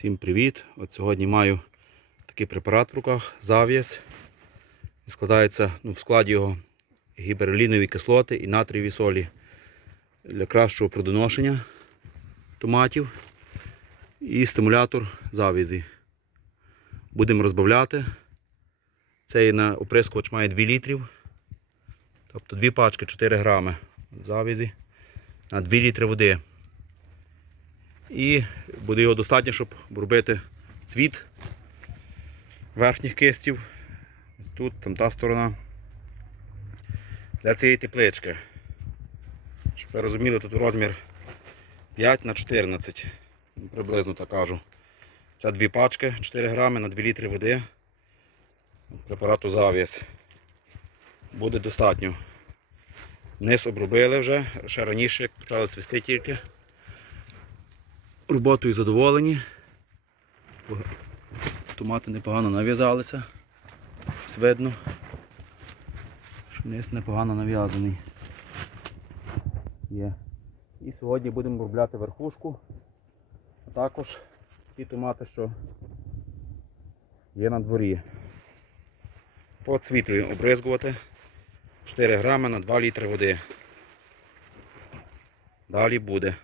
Всім привіт! От сьогодні маю такий препарат в руках Зав'яз. Складається ну, в складі його гіберлінові кислоти і натрієві солі для кращого продоношення томатів і стимулятор зав'язі. Будемо розбавляти. Цей на оприскувач має 2 літрів. Тобто 2 пачки 4 грами зав'язі на 2 літри води. І буде його достатньо, щоб робити цвіт верхніх кистів. Тут, там та сторона. Для цієї теплички. Щоб ви розуміли, тут розмір 5 на 14. Ну, Приблизно так кажу. Це дві пачки, 4 грами на 2 літри води. Препарату зав'яз. Буде достатньо. Низ обробили вже, ще раніше, як почали цвісти тільки роботою задоволені. Томати непогано нав'язалися. Видно, що низ непогано нав'язаний. Є. І сьогодні будемо обробляти верхушку, а також ті томати, що є на дворі. По цвітлі обризгувати 4 грами на 2 літри води. Далі буде.